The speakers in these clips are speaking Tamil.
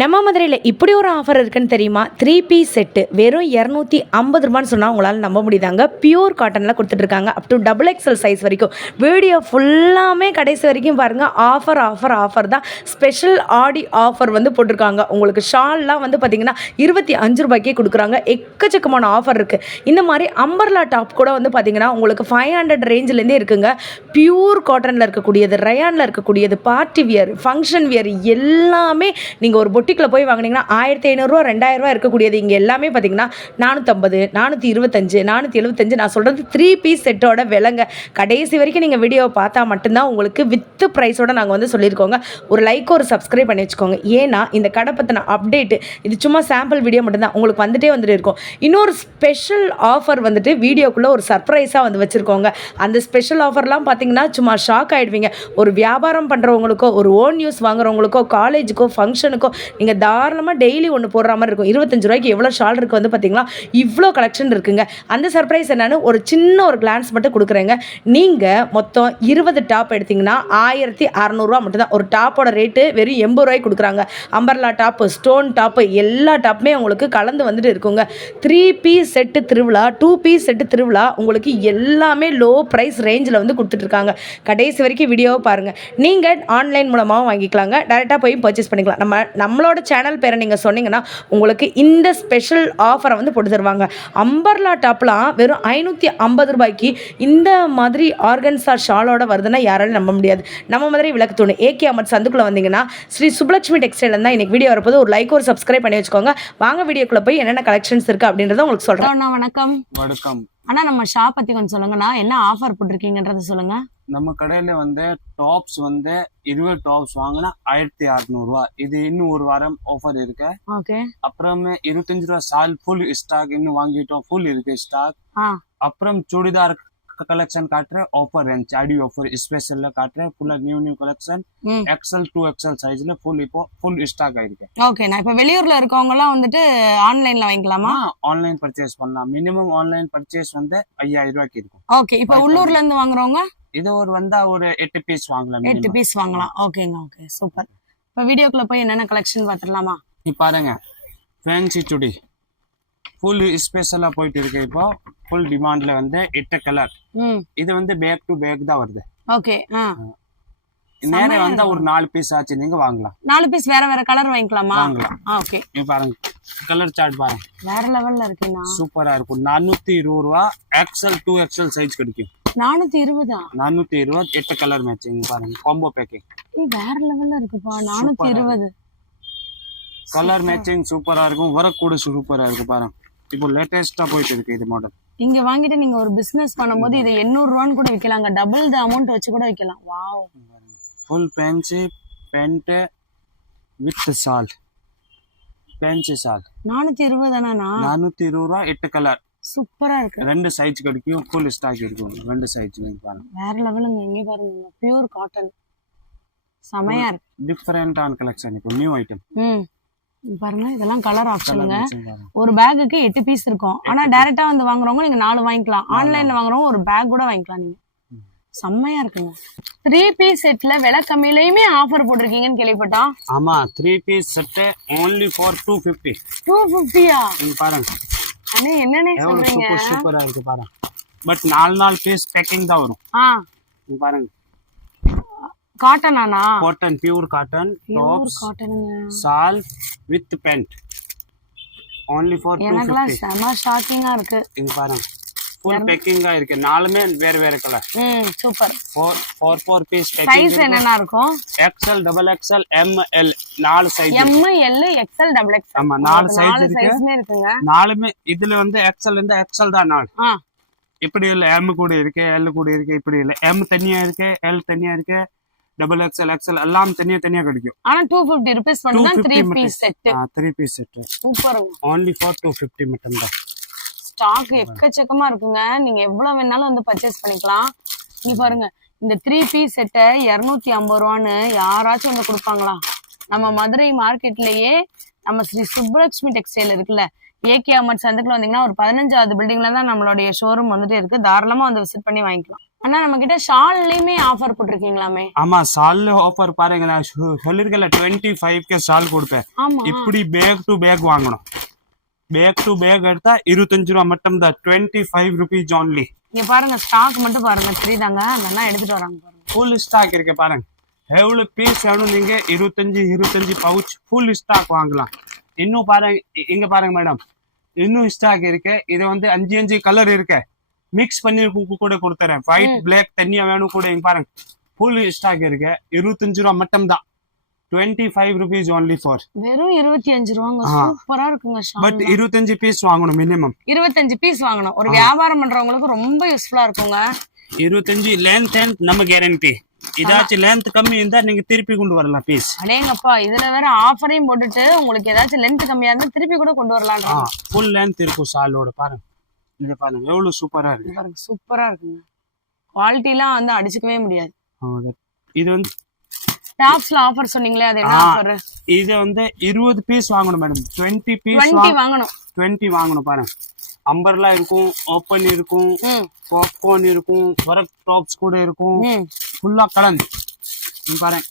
நம்ம மதுரையில் இப்படி ஒரு ஆஃபர் இருக்குன்னு தெரியுமா? 3 பீஸ் செட்டு வெறும் 250 ரூபான்னு சொன்னால் உங்களால் நம்ப முடியுதாங்க. பியூர் காட்டனில் கொடுத்துட்ருக்காங்க. Up to double XL size வரைக்கும். வீடியோ ஃபுல்லாமே கடைசி வரைக்கும் பாருங்கள். ஆஃபர் ஆஃபர் ஆஃபர் தான். ஸ்பெஷல் ஆடி ஆஃபர் வந்து போட்டிருக்காங்க. உங்களுக்கு ஷால்லாம் வந்து பார்த்திங்கன்னா 25 ரூபாய்க்கே கொடுக்குறாங்க. எக்கச்சக்கமான ஆஃபர் இருக்குது. இந்த மாதிரி அம்பர்லா டாப் கூட வந்து பார்த்திங்கன்னா உங்களுக்கு 500 ரேஞ்சிலேருந்தே இருக்குங்க. பியூர் காட்டனில் இருக்கக்கூடியது, ரயானில் இருக்கக்கூடியது, பார்ட்டி வியர், ஃபங்க்ஷன் வியர் எல்லாமே நீங்கள் ஒரு பொட்டிக்கில் போய் வாங்கினீங்கன்னா 1500 ரூபா 2000 ரூபா இருக்கக்கூடியது இங்கே எல்லாமே பார்த்தீங்கன்னா 450, 425, 475. நான் சொல்கிறது 3 பீஸ் செட்டோட விலைங்க. கடைசி வரைக்கும் நீங்கள் வீடியோவை பார்த்தா மட்டும்தான் உங்களுக்கு வித்து ப்ரைஸோட நாங்கள் வந்து சொல்லியிருக்கோங்க. ஒரு லைக் ஒரு சப்ஸ்கிரைப் பண்ணி வச்சுக்கோங்க. ஏன்னா இந்த கடை பற்றின அப்டேட்டு இது சும்மா சாம்பிள் வீடியோ மட்டும்தான் உங்களுக்கு வந்துட்டு இருக்கும். இன்னொரு ஸ்பெஷல் ஆஃபர் வந்துட்டு வீடியோக்குள்ளே ஒரு சர்ப்ரைஸாக வந்து வச்சுருக்கோங்க. அந்த ஸ்பெஷல் ஆஃபர்லாம் பார்த்தீங்கன்னா சும்மா ஷாக் ஆகிடுவீங்க. ஒரு வியாபாரம் பண்ணுறவங்களுக்கோ, ஒரு ஓன் நியூஸ் வாங்குறவங்களுக்கோ, காலேஜுக்கோ, ஃபங்க்ஷனுக்கோ நீங்கள் தாராளமாக டெய்லி ஒன்று போடுற மாதிரி இருக்கும். 25 ரூபாய்க்கு எவ்வளோ ஷால் இருக்குது வந்து பார்த்தீங்களா? இவ்வளோ கலெக்ஷன் இருக்குங்க. அந்த சர்ப்ரைஸ் என்னன்னு ஒரு சின்ன ஒரு கிளான்ஸ் மட்டும் கொடுக்குறேங்க. நீங்கள் மொத்தம் 20 டாப் எடுத்திங்கன்னா 1600 ரூபா மட்டும் தான். ஒரு டாப்போட ரேட்டு வெறும் 80 ரூபாய்க்கு கொடுக்குறாங்க. அம்பர்லா டாப்பு, ஸ்டோன் டாப்பு எல்லா டாப்புமே உங்களுக்கு கலந்து வந்துட்டு இருக்குங்க. 3 பீஸ் செட்டு திருவிழா, 2 பீஸ் செட்டு திருவிழா உங்களுக்கு எல்லாமே லோ ப்ரைஸ் ரேஞ்சில் வந்து கொடுத்துட்ருக்காங்க. கடைசி வரைக்கும் வீடியோவை பாருங்கள். நீங்கள் ஆன்லைன் மூலமாகவும் வாங்கிக்கலாங்க, டேரெக்டாக போய் பர்ச்சேஸ் பண்ணிக்கலாம். நம்மளோட சேனல் பேரை நீங்கள் சொன்னீங்கன்னா உங்களுக்கு இந்த ஸ்பெஷல் ஆஃபரை வந்து போட்டு தருவாங்க. அம்பர்லா டாப்லாம் வெறும் 550 ரூபாய்க்கு இந்த மாதிரி ஆர்கன்ஸா ஷாலோட வருதுன்னா யாராலும் நம்ப முடியாது. நம்ம மாதிரி விளக்கு தோணும் ஏகே அமட் சந்துக்குள்ளே வந்தீங்கன்னா ஸ்ரீ சுப்லட்சுமி டெக்ஸ்டைல் தான் இன்னைக்கு வீடியோ வரப்போது. ஒரு லைக் ஒரு சப்ஸ்கிரைப் பண்ணி வச்சுக்கோங்க. வாங்க வீடியோக்குள்ளே போய் என்னென்ன கலெக்ஷன்ஸ் இருக்குது அப்படின்றத உங்களுக்கு சொல்கிறேன். வணக்கம். வணக்கம் அண்ணா, நம்ம ஷாப் பற்றி கொஞ்சம் சொல்லுங்கண்ணா. என்ன ஆஃபர் போட்டிருக்கீங்கன்றத சொல்லுங்க. நம்ம கடையில வந்து டாப்ஸ் வந்து 20 டாப்ஸ் வாங்கினா 1600 ரூபா. இது இன்னும் ஒரு வாரம் ஆஃபர் இருக்கு. ஓகே. அப்புறம் 25 ரூபா சால் ஃபுல் ஸ்டாக் இன்னும் வாங்கிட்டோம். ஃபுல் இருக்கு ஸ்டாக். அப்புறம் சுடிதார் கலெக்ஷன் காட்டுறேன். ஆஃபர் ரேஞ்ச் அடி ஆஃபர் ஸ்பெஷல்ல காட்டுறேன். ஃபுல்லா நியூ கலெக்ஷன் எக்ஸ்எல் 2XL சைஸ்ல இப்போ ஃபுல் ஸ்டாக் ஆயிருக்கு. ஓகே. நான் இப்ப வெளியூர்ல இருக்கவங்க எல்லாம் வந்துட்டு ஆன்லைன்ல வாங்கிக்கலாமா? ஆன்லைன் பர்ச்சேஸ் பண்ணலாம். மினிமம் ஆன்லைன் பர்ச்சேஸ் வந்து 5000 ரூபாய்க்கு இருக்கும். ஓகே. இப்ப உள்ளூர்ல இருந்து வாங்குறவங்க இது ஒரு வந்தா ஒரு 8 பீஸ் வாங்கலாம். 8 பீஸ் வாங்கலாம். ஓகேங்க. Okay, super. இப்ப வீடியோக்குள்ள போய் என்னென்ன கலெக்ஷன் பாத்துடலாமா? நீ பாருங்க, ஃபேன்சி சுடி ஃபுல் ஸ்பெஷலா போயிட்டு இருக்கு. இப்போ ஃபுல் டிமாண்ட்ல வந்து 8 கலர். இது வந்து பேக் டு பேக் தான் வருது. ஓகே. நேரே வந்தா ஒரு 4 பீஸ் ஆச்சு நீங்க வாங்கலாம். 4 பீஸ் வேற வேற கலர் வாங்கிக்கலாமா? வாங்கலாம். ஓகே. நீ பாருங்க, கலர் சார்ட் பாருங்க, வேற லெவல்ல இருக்குண்ணா. சூப்பரா இருக்கும். 420 ரூபா எக்ஸ்எல் 2XL சைஸ் கிடைக்கும். 420? 420 8 கலர் மேட்சிங் பாருங்க, காம்போ பேக்கிங். வேற லெவல்ல இருக்குப்பா. 420 கலர் மேட்சிங் சூப்பரா இருக்கும். ஒர்க் கூட சூப்பரா இருக்கு பாருங்க. இப்போ லேட்டஸ்டா போயிட்டு இருக்கு இது மாடல். இங்க வாங்கிட்டு நீங்க ஒரு பிசினஸ் பண்ணும்போது இதை 800 ரூபான்னு கூட விக்கலாங்க. டபுள் த அமௌண்ட் வச்சு கூட விக்கலாம். Wow. Full fancy pant with shawl. Fancy shawl 420 தானா? 420 ரூபா 8 கலர். சூப்பரா இருக்கு. 2 சைஸ் கிடைக்கும். ஃபுல் ஸ்டாக் இருக்கும். 2 சைஸ் பாருங்க. வேற லெவலுங்க. இங்க பாருங்க, பியூர் காட்டன் செமையா இருக்கு. டிஃபரெண்டான கலெக்ஷன் இப்போ நியூ ஐட்டம். பாருங்க, இதெல்லாம் கலர் ஆப்ஷனுங்க. ஒரு பேக்குக்கு 8 பீஸ் இருக்கும். ஆனா டைரக்டா வந்து வாங்குறவங்க நீங்க 4 வாங்கிக்கலாம். ஆன்லைன்ல வாங்குறவங்க ஒரு பேக் கூட வாங்கிக்கலாம். நீங்க செம்மையா இருக்குங்க. 3 பீஸ் செட்ல விலை கம்மியிலயுமே ஆஃபர் போட்டிருக்கீங்கன்னு கேள்விப்பட்டோம். ஆமா, 3 பீஸ் செட் only for 250. 250யா? இங்க பாருங்க அண்ணே, என்னன்னே சொல்றீங்க? சூப்பரா இருக்கு பாருங்க. பட் 4 பீஸ் பேக்கிங் தான் வரும். இங்க பாருங்க, காட்டனானா? காட்டன், பியூர் காட்டன் டாப்ஸ், காட்டனுங்க. Shawl with pant only for 250. எனக்குலாம் செம ஷாக்கிங்கா இருக்கு. இங்க பாருங்க, ஃபுல் பேக்கிங்கா இருக்கு. 4மே வேற colour. Super. 4 piece packing. Size என்னன்னா இருக்கும்? XL, XXL, ML 4 size. ML, XL, XXL. ஆமா, 4 சைஸ் இருக்கு. இருக்குங்க. 4மே இதுல வந்து XL இந்த XL தான் 4. இப்படி இல்ல, M கூட இருக்கு, L கூட இருக்கு. இப்படி இல்ல, M தனியா இருக்கு, L தனியா இருக்கு, XXL, XL எல்லாம் தனியா கிடைக்கும். ஆனா 250 ரூபீஸ் மட்டும் தான் 3 பீஸ் செட். 3 பீஸ் செட் சூப்பர்ங்க. only for 250 மட்டும் தான். ஸ்டாக் எக்கச்சக்கமா இருக்குங்க. நீங்க எவ்வளவு வேணாலும் வந்து பர்ச்சேஸ் பண்ணிக்கலாம். நீ பாருங்க, இந்த 3 பீஸ் செட்டை 250 ரூபான்னு யாராச்சும் வந்து கொடுப்பாங்களா? நம்ம மதுரை மார்க்கெட்லயே நம்ம ஸ்ரீ சுப்லட்சுமி டெக்ஸ்டைல் இருக்குல்ல, ஏகே அமர் சந்துக்குள்ள வந்தீங்கன்னா ஒரு 15வது பில்டிங்ல தான் நம்மளுடைய ஷோரூம் வந்துட்டு இருக்கு. தாராளமா வந்து விசிட் பண்ணி வாங்கிக்கலாம். ஆனா நம்ம கிட்ட ஷால்லயுமே ஆஃபர் போட்டிருக்கீங்களாமே? ஆமா, ஷால்ல ஆஃபர் பாருங்க. நான் சொல்லிருக்கல 25 ஷால் கொடுப்பேன். இப்படி பேக் டு பேக் வாங்கணும். பேக் டு பேக் எடுத்தா 25 ரூபா மட்டும் தான். 25 rupees only. இங்க பாருங்க ஸ்டாக் மட்டும் பாருங்க, தெரியுதாங்க? நல்லா எடுத்துட்டு வராங்க பாருங்க. ஃபுல் ஸ்டாக் இருக்கு பாருங்க. எவ்வளவு பீஸ் வேணும் நீங்க 25 பவுச் ஃபுல் ஸ்டாக் வாங்கலாம். இன்னும் பாருங்க, இங்க பாருங்க மேடம், இன்னும் ஸ்டாக் இருக்கு. இது வந்து 5 கலர் இருக்கு. மிக்ஸ் பண்ணி கூட கொடுத்துறேன். ஒயிட் பிளாக் தனியா வேணும் கூட. இங்க பாருங்க ஃபுல் ஸ்டாக் இருக்கு. 25 ரூபா மட்டும் தான். 25 rupees only for. வெறும் 25 ரூபாங்க. சூப்பரா இருக்குங்க. பட் 25 பீஸ் வாங்கணும் மினிமம். 25 பீஸ் வாங்கணும். ஒரு வியாபாரம் பண்றவங்களுக்கு ரொம்ப யூஸ்ஃபுல்லா இருக்குங்க. 25 லென்த் அண்ட் நம்ம கேரண்டி. ஏதாச்சும் லென்த் கம்மி இருந்தா நீங்க திருப்பி கொண்டு வரலாம் பீஸ். அடேங்கப்பா, இதுல வேற ஆஃபரையும் போட்டுட்டு உங்களுக்கு ஏதாச்சும் லென்த் கம்மியா இருந்தா திருப்பி கூட கொண்டு வரலாம். ஃபுல் லென்த் இருக்கும் ஷாலோட. பாருங்க, இது பாருங்க எவ்வளவு சூப்பரா இருக்கு. பாருங்க சூப்பரா இருக்குங்க. குவாலிட்டி எல்லாம் வந்து அடிச்சுக்கவே முடியாது. இது வந்து டாப்ஸ்ல ஆஃபர் சொன்னீங்களே, அது என்ன ஆஃபர்? இது வந்து 20 பீஸ் வாங்கணும் மேடம். 20 பீஸ் 20 வாங்கணும். 20 வாங்கணும். பாருங்க அம்பர்லா இருக்கும், ஓப்பன் இருக்கும், பாப்கார்ன் இருக்கும், ஒர்க் டாப்ஸ் கூட இருக்கும். ஃபுல்லா கலந்து பாருங்க,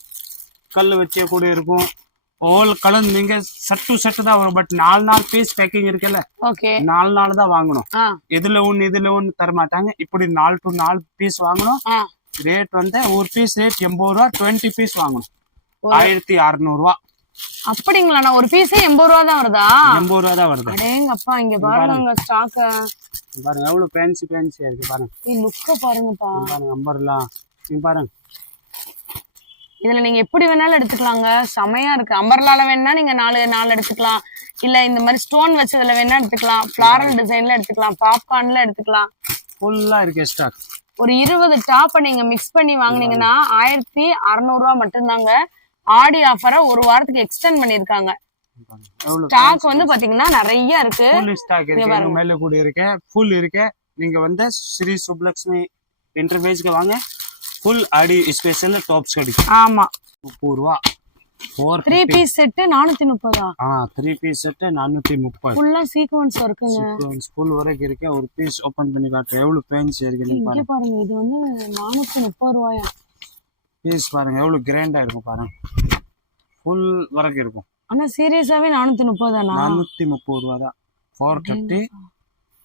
கல் வச்சே கூட இருக்கும். ஆல் கலந்து நீங்க சட்டு தான் வரும். பட் 4 பீஸ் பேக்கிங் இருக்குல்ல, 4 தான் வாங்கணும். இதுல ஒண்ணு தரமாட்டாங்க. இப்படி 4 to 4 பீஸ் வாங்கணும். ரேட் வந்து ஒரு பீஸ் ரேட் 80 ரூபா. 20 பீஸ் வாங்கணும் 1600 ரூபா. அப்படிங்களா? நான் ஒரு பீஸே 80 ரூபா தான் வருதா? 80 ரூபா தான் வருது. அடேங்கப்பா, இங்க பாருங்க ஸ்டாக் பாருங்க எவ்வளவு ஃபேன்சியா இருக்கு பாருங்க. லுக்க பாருங்கப்பா. பாருங்க அம்பர்லா பாருங்க. இதுல நீங்க எப்படி வேணாலும் எடுத்துக்கலாங்க. செமையா இருக்கு. அம்பர்லால வேணா நீங்க 4 எடுத்துக்கலாம். இல்ல இந்த மாதிரி ஸ்டோன் வச்சதுல வேணா எடுத்துக்கலாம். ஃபிளாரல் டிசைன்ல எடுத்துக்கலாம். பாப்கார்ன்ல எடுத்துக்கலாம். ஃபுல்லா இருக்கு ஸ்டாக். ஒரு 20 டாப்பை நீங்க மிக்ஸ் பண்ணி வாங்குனீங்கன்னா 1600 ரூபா மட்டும்தாங்க. ஆடி ஆஃபரை ஒரு வாரத்துக்கு எக்ஸ்டெண்ட் பண்ணிருக்காங்க. ஸ்டாக் வந்து பாத்தீங்கன்னா நிறைய இருக்கு. ஃபுல் ஸ்டாக் இருக்கு. மேல கூட இருக்கு, ஃபுல் இருக்கு. நீங்க வந்து ஸ்ரீ சுப்லக்ஷ்மி இன்டர்வேஸ்க்கு வாங்க. ஃபுல் ஆடி ஸ்பெஷல் டாப்ஸ் கிடைக்கும். ஆமா, 30 ரூபா. 3 பீஸ் செட் 430. 3 piece set 430. ஃபுல்லா சீக்வென்ஸ் இருக்குங்க. சீக்வென்ஸ் ஃபுல் வரைக்கும் இருக்கு. ஒரு பீஸ் ஓபன் பண்ணி காட்டுறேன் எவ்வளவு ஃபேன்சி இருக்கு. நீங்க பாருங்க, இது வந்து 430 ரூபாயா. பீஸ் பாருங்க எவ்வளவு கிராண்டா இருக்கும் பாருங்க. ஃபுல் வரைக்கும் இருக்கும். ஆனா சீரியஸாவே 430 தானா? 430 ரூபா தான். 430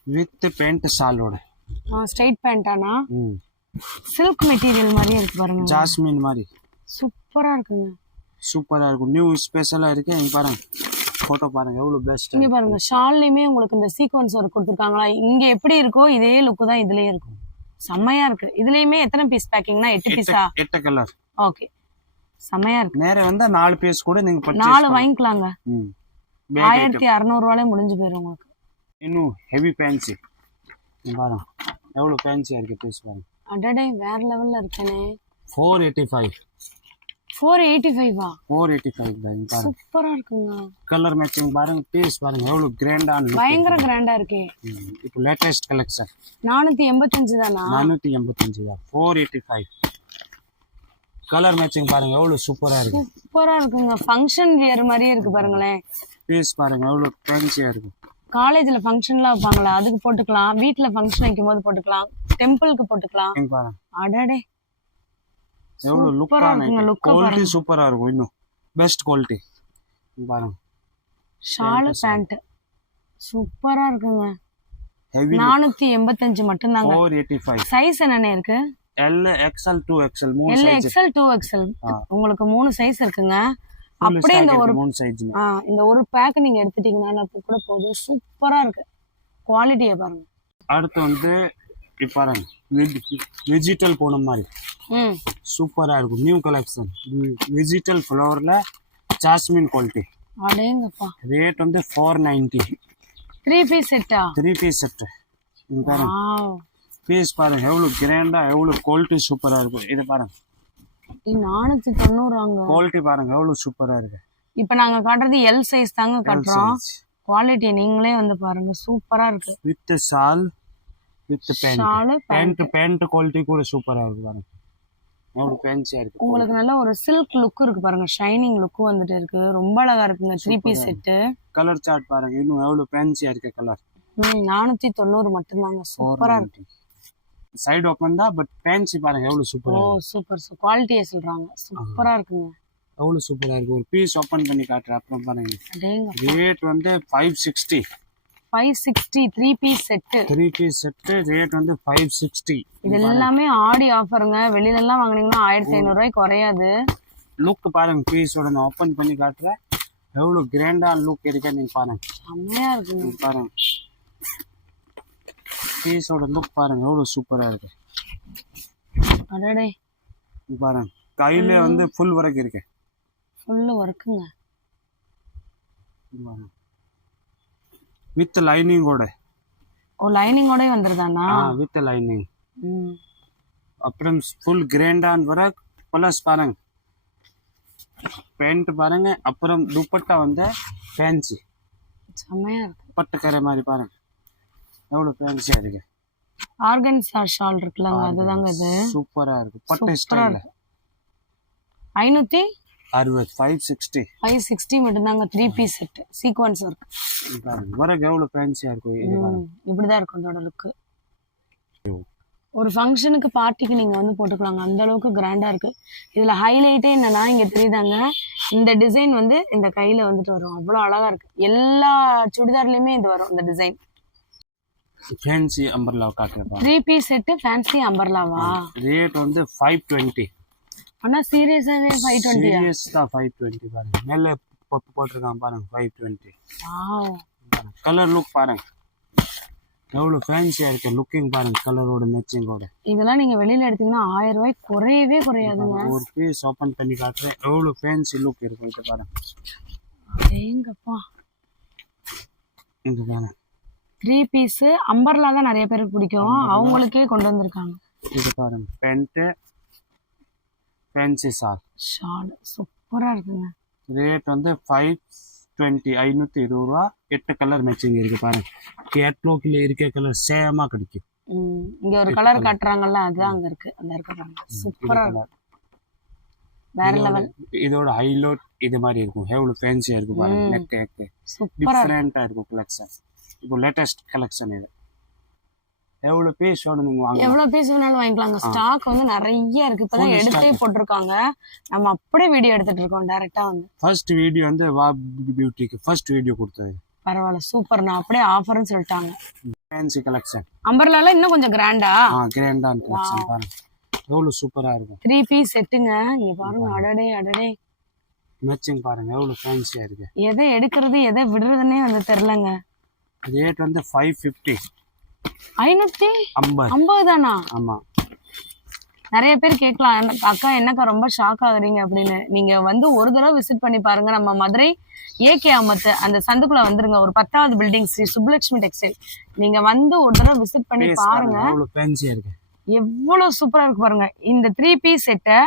வித் பேண்ட் ஷாலோட. ஸ்ட்ரைட் பேண்டானா? சில்க் மெட்டீரியல் மாதிரி இருக்கு பாருங்க. ஜாஸ்மின் மாதிரி சூப்பரா இருக்குங்க. சூப்பரா இருக்கும். நியூ ஸ்பெஷலா இருக்கு. இங்க பாருங்க போட்டோ பாருங்க எவ்வளவு பெஸ்ட். இங்க பாருங்க ஷால்லயுமே உங்களுக்கு இந்த சீக்வென்ஸ் ஒர்க் கொடுத்துருக்காங்களா? இங்க எப்படி இருக்கோ இதே லுக் தான் இதுலயே இருக்கும். செம்மையா இருக்கு. இதுலயுமே எத்தனை பீஸ் பேக்கிங்னா? 8 பீஸா? 8 கலர். ஓகே, செம்மையா இருக்கு. நேரா வந்தா 4 பீஸ் கூட நீங்க பர்ச்சேஸ் 4 வாங்கிக்கலாங்க. 1600 ரூபாயில முடிஞ்சு போயிடும் உங்களுக்கு. இன்னும் ஹெவி ஃபேன்சி பாருங்க எவ்வளவு ஃபேன்சியா இருக்கு. பீஸ் பாருங்க. அடடே, வேற லெவல்ல இருக்கனே. 485. 485 485 தான் பாருங்க. சூப்பரா இருக்குங்க. கலர் மேட்சிங் பாருங்க. பீஸ் பாருங்க எவ்வளவு கிராண்டான. பயங்கர கிராண்டா இருக்கே. இப்போ லேட்டஸ்ட் கலெக்ஷன். 485 தானா? 485 தான். 485. கலர் மேட்சிங் பாருங்க எவ்வளவு சூப்பரா இருக்கு. சூப்பரா இருக்குங்க. ஃபங்க்ஷன் வியர் மாதிரியே இருக்கு பாருங்களேன். பீஸ் பாருங்க எவ்வளவு ஃபேன்சியா இருக்கு. காலேஜ்ல ஃபங்க்ஷன்லாம் வைப்பாங்களா, அதுக்கு போட்டுக்கலாம். வீட்ல ஃபங்க்ஷன் வைக்கும்போது போட்டுக்கலாம். டெம்பிளுக்கு போட்டுக்கலாம். பாருங்க அடடே, எவ்வளவு லுக்கா இருக்கு. குவாலிட்டி சூப்பரா இருக்கும். இன்னும் பெஸ்ட் குவாலிட்டி பாருங்க. ஷால் பேண்ட் சூப்பரா இருக்குங்க. 485 மட்டும் தாங்க. 485. சைஸ் என்னென்ன இருக்கு? L XL 2XL 3 size. L XL 2XL உங்களுக்கு 3 சைஸ் இருக்குங்க. அப்படியே இந்த ஒரு 3 சைஸ். இந்த ஒரு பேக் நீங்க எடுத்துட்டீங்கனா கூட போதும். சூப்பரா இருக்கு. குவாலிட்டியை பாருங்க. அடுத்து வந்து இப்ப பாருங்க வெஜிடல் போன மாதிரி சூப்பரா இருக்கும். நியூ கலெக்ஷன் வெஜிடல் ஃப்ளவர்ல ஜாஸ்மின் குவாலிட்டி. அடேங்கப்பா. ரேட் வந்து 490. 3 பீஸ் செட்டா? 3 பீஸ் செட். இங்க பாருங்க பீஸ் பாருங்க எவ்வளவு கிராண்டா எவ்வளவு குவாலிட்டி சூப்பரா இருக்கும். இது பாருங்க 490 குவாலிட்டி பாருங்க எவ்வளவு சூப்பரா இருக்கு. இப்ப நாங்க காட்டுறது எல் சைஸ் தாங்க காட்டுறோம். குவாலிட்டி நீங்களே வந்து பாருங்க சூப்பரா இருக்கு. With shawl with pant. Pant quality கூட சூப்பரா இருக்கு பாருங்க. எவ்வளவு ஃபேன்சியா இருக்கு. உங்களுக்கு நல்ல ஒரு சில்க் லுக் இருக்கு பாருங்க, ஷைனிங் லுக் வந்துட்டு இருக்கு, ரொம்ப அழகா இருக்குங்க. 3 பீஸ் செட்டு. கலர் சார்ட் பாருங்க, இன்னும் எவ்வளவு ஃபேன்சியா இருக்கு கலர். 490 மட்டும்தாங்க. சூப்பரா இருக்கு. சைடு ஓபன் தான், பட் ஃபேன்சி பாருங்க எவ்வளவு சூப்பரா. ஓ சூப்பர். குவாலிட்டியே சொல்றாங்க. சூப்பரா இருக்குங்க. எவ்வளவு சூப்பரா இருக்கு. ஒரு பீஸ் ஓபன் பண்ணி காட்டுறேன் அப்புறம் பாருங்க. ரேட் வந்து 560. 560 3 piece set. 3 piece set rate வந்து 560. இது எல்லாமே ஆடி ஆஃபருங்க. வெளியில எல்லாம் வாங்குனீங்கன்னா 1500 ரூபாய்க்கு குறையாது. லுக் பாருங்க பீஸோட நான் ஓபன் பண்ணி காட்டுறேன். எவ்வளவு கிராண்டா லுக் இருக்கு நீங்க பாருங்க. செம்மையா இருக்குங்க. பாருங்க பீஸோட லுக் பாருங்க எவ்வளவு சூப்பரா இருக்கு. அடடே பாருங்க கையில வந்து ஃபுல் ஒர்க் இருக்கு. ஃபுல் ஒர்க்குங்க. வித் லைனிங்கோட. ஓ லைனிங்கோட வந்துருதானா? With lining. அப்புறம் ஃபுல் கிராண்டான் ஒர்க் பிளஸ் பாருங்க பேண்ட் பாருங்க. அப்புறம் துப்பட்டா வந்து ஃபேன்சி. செம்மையா இருக்கு. பட்டுக்கரை மாதிரி பாருங்க எவ்வளவு ஃபேன்சியா இருக்கு. ஆர்கன்சா ஷால் இருக்குல்லங்க, அதுதாங்க இது. சூப்பரா இருக்கு. பட்டு ஸ்டைல்ல 560. 560. 560 மட்டும்தாங்க. 3 piece set sequence work. Work எவ்வளவு ஃபேன்சியா இருக்கு. இப்படிதான் இருக்கும் அதோட லுக். ஒரு ஃபங்க்ஷனுக்கு பார்ட்டிக்கு நீங்க வந்து போட்டுக்கலாங்க, அந்த அளவுக்கு கிராண்டா இருக்கு. இதுல ஹைலைட்டே என்னன்னா இங்க தெரியுதாங்க, இந்த டிசைன் வந்து இந்த கையில வந்துட்டு வரும். அவ்வளவு அழகா இருக்கு. எல்லா சுடிதார்லயுமே இது வரும் இந்த டிசைன். ஃபேன்சி அம்பர்லா காட்டுறேன். 3 பீஸ் செட் ஃபேன்சி அம்பர்லாவா? ரேட் வந்து 520. அண்ணா சீரியஸாவே 520? சீரியஸ் தான் 520 பாருங்க. மேல போட்டுருக்கான் பாருங்க 520. வாவ். கலர் லுக் பாருங்க எவ்வளவு ஃபேன்சியா இருக்கு. லுக்கிங் பாருங்க கலரோட மேட்சிங்கோட. இதெல்லாம் நீங்க வெளியில எடுத்தீங்கன்னா 1000 ரூபாய்க்கு குறையவே குறையாதுங்க. ஒரு பீஸ் ஓபன் பண்ணி காட்டுறேன் எவ்வளவு ஃபேன்சி லுக் இருக்கு. இது பாருங்க. ஏங்கப்பா. இது பாருங்க 3 பீஸ் அம்பர்லா தான் நிறைய பேருக்கு பிடிக்கும், அவங்களுக்கே கொண்டு வந்திருக்காங்க. இது பாருங்க பேண்ட் ஃபேன்சி ஷால் சூப்பரா இருக்குங்க. ரேட் வந்து 520. 520 ரூபா. 8 கலர் மேட்சிங் இருக்கு பாருங்க. கேட்லாக்ல இருக்க கலர் சேமா கிடைக்கும். இங்க ஒரு கலர் காட்டுறாங்கல்ல, அதுதான் அங்க இருக்கு. அந்த இருக்க பாருங்க சூப்பரா இருக்கு. வேற லெவல். இதோட ஹைலைட் இது மாதிரி இருக்கும். எவ்வளவு ஃபேன்சியா இருக்கு பாருங்க. நெக் கேக் டிஃபரண்டா இருக்கும் கலெக்ஷன். இப்போ லேட்டஸ்ட் கலெக்ஷன் இது. எவ்வளவு பீஸ் வேணும் நீங்க வாங்க. எவ்வளவு பீஸ் வேணாலும் வாங்கிக்கலாங்க. ஸ்டாக் வந்து நிறைய இருக்கு. இப்பதான் எடுத்தே போட்டிருக்காங்க. நம்ம அப்படியே வீடியோ எடுத்துட்டு இருக்கோம் டைரக்டா வந்து. ஃபர்ஸ்ட் வீடியோ வந்து வா பியூட்டிக்கு ஃபர்ஸ்ட் வீடியோ கொடுத்தது. பரவாயில்ல சூப்பர். நான் அப்படியே ஆஃபர்னு சொல்லிட்டாங்க. ஃபேன்சி கலெக்ஷன் அம்பர்லால இன்னும் கொஞ்சம் கிராண்டா. கிராண்டா கலெக்ஷன் பாருங்க எவ்வளவு சூப்பரா இருக்கும். 3 பீஸ் செட்டுங்க. இங்க பாருங்க. அடடே அடடே மேட்சிங் பாருங்க எவ்வளவு ஃபேன்சியா இருக்கு. எதை எடுக்கிறது எதை விடுறதுன்னே வந்து தெரியலங்க. ரேட் வந்து 550. 550 தானா? ஆமா. நிறைய பேர் கேட்கலாம், அக்கா என்னக்கா ரொம்ப ஷாக் ஆகுறீங்க அப்படின்னு. நீங்க வந்து ஒரு தடவை விசிட் பண்ணி பாருங்க. நம்ம மதுரை ஏகே அமத்து அந்த சந்துக்குள்ள வந்துருங்க. ஒரு 10வது பில்டிங் ஸ்ரீ சுப்புலட்சுமி டெக்ஸ்டைல். நீங்க வந்து ஒரு தடவை விசிட் பண்ணி பாருங்க. எவ்வளவு சூப்பரா இருக்கு பாருங்க. இந்த 3 பீஸ் செட்டை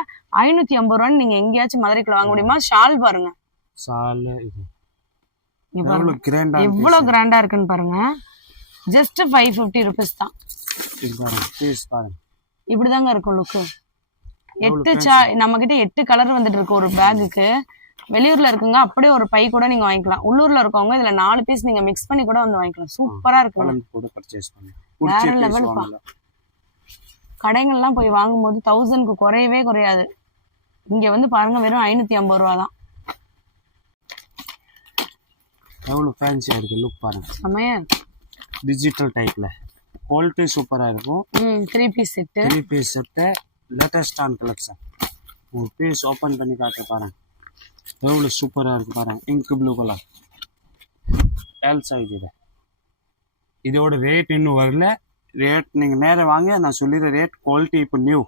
550 ரூபான்னு நீங்க எங்கேயாச்சும் மதுரைக்குள்ள வாங்க முடியுமா? ஷால் பாருங்க. எவ்வளவு கிராண்டா இருக்குன்னு பாருங்க. ஜஸ்ட் 550 ருபீஸ் தான். இப்படிதாங்க இருக்கும் லுக்கு. 8 நம்ம கிட்ட 8 கலர் வந்துட்டு இருக்கு ஒரு பேக்குக்கு. வெளியூர்ல இருக்குங்க அப்படியே ஒரு பை கூட நீங்க வாங்கிக்கலாம். உள்ளூர்ல இருக்கவங்க இதுல 4 பீஸ் நீங்க மிக்ஸ் பண்ணி கூட வந்து வாங்கிக்கலாம். சூப்பரா இருக்கு. வேற லெவல். கடைகள்லாம் போய் வாங்கும்போது 1000க்கு குறையவே குறையாது. இங்க வந்து பாருங்க வெறும் 550 ரூபா தான். எவ்வளவு ஃபேன்சியா இருக்கு. லுக் பாருங்க செமையா இருக்கு. டிஜிட்டல் டைப்ல குவாலிட்டி சூப்பரா இருக்கும். 3 பீஸ் செட். 3 பீஸ் செட் லேட்டஸ்டான கலெக்ஷன். ஒரு பீஸ் ஓபன் பண்ணி காட்ட பாருங்க எவ்வளவு சூப்பரா இருக்கு பாருங்க. Ink blue colour L size. இதோட ரேட் இன்னும் வரல. ரேட் நீங்க நேரம் வாங்க, நான் சொல்லிடுற ரேட். குவாலிட்டி இப்போ நியூ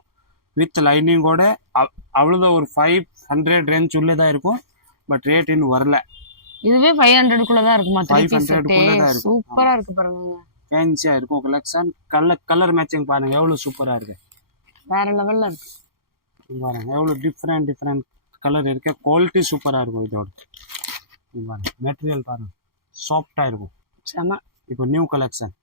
வித் லைனிங்கோட அவ்வளோதான். ஒரு 500 ரேஞ்ச் உள்ளதான் இருக்கும். பட் ரேட் இன்னும் வரல. இதுவே 500 இருக்குமா? 500 சூப்பரா இருக்கு பாருங்க. ஃபேன்சியா இருக்கும் கலெக்ஷன். கலர் மேட்சிங் பாருங்க எவ்வளவு சூப்பரா இருக்கு. வேற லெவல்ல இருக்கு பாருங்க. எவ்வளவு டிஃப்ரெண்ட் கலர் இருக்கு. குவாலிட்டி சூப்பரா இருக்கும். இதோட பாருங்க மெட்டீரியல் பாருங்க சாஃப்டா இருக்கும். செம. இப்போ நியூ கலெக்ஷன்